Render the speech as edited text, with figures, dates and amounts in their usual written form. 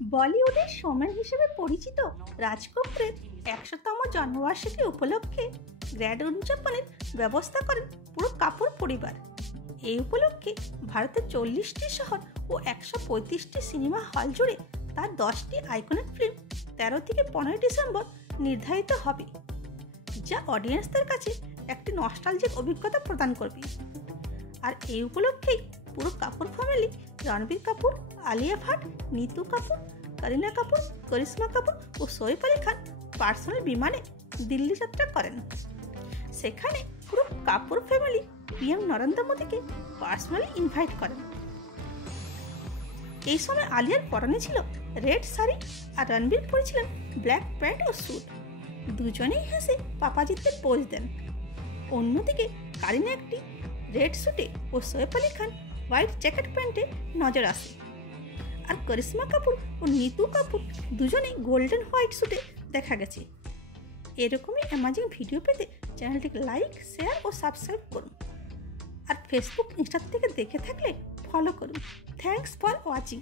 বলিউডের শোম্যান হিসেবে পরিচিত রাজ কাপুরের ১০০তম জন্মবার্ষিকী উপলক্ষে গ্র্যান্ড উদযাপনের ব্যবস্থা করেন পুরো কাপুর পরিবার। এই উপলক্ষে ভারতের ৪০টি শহর ও ১৩৫টি সিনেমা হল জুড়ে তার 10টি আইকনিক ফিল্ম ১৩ থেকে ১৫ ডিসেম্বর নির্ধারিত হবে, যা অডিয়েন্সদের কাছে একটি নস্টালজিক অভিজ্ঞতা প্রদান করবে। আর এই উপলক্ষেই পুরো কাপুর ফ্যামিলি রণবীর কাপুর, আলিয়া ভাট, নিতু কাপুর, করিনা কাপুর, করিশ্মা কাপুর ও সৈফ আলী খান পার্সোনাল বিমানে দিল্লি যাত্রা করেন। সেখানে পুরো কাপুর ফ্যামিলি পিএম নরেন্দ্র মোদীকে পার্সোনালি ইনভাইট করেন। এই সময় আলিয়ার পরনে ছিল রেড শাড়ি আর রণবীর পরেছিলেন ব্ল্যাক প্যান্ট ও স্যুট। দুজনেই হেসে পাপাজিদের পোজ দেন। অন্যদিকে কারিনা একটি রেড স্যুটে ও সৈফ আলী খান হোয়াইট জ্যাকেট প্যান্টে নজর আসে। আর করিশ্মা কাপুর ও নিতু কাপুর দুজনেই গোল্ডেন হোয়াইট স্যুটে দেখা গেছে। এরকমই অ্যামাজিং ভিডিও পেতে চ্যানেলটিকে লাইক, শেয়ার ও সাবস্ক্রাইব করুন। আর ফেসবুক, ইনস্টা থেকে দেখে থাকলে ফলো করুন। Thanks for watching.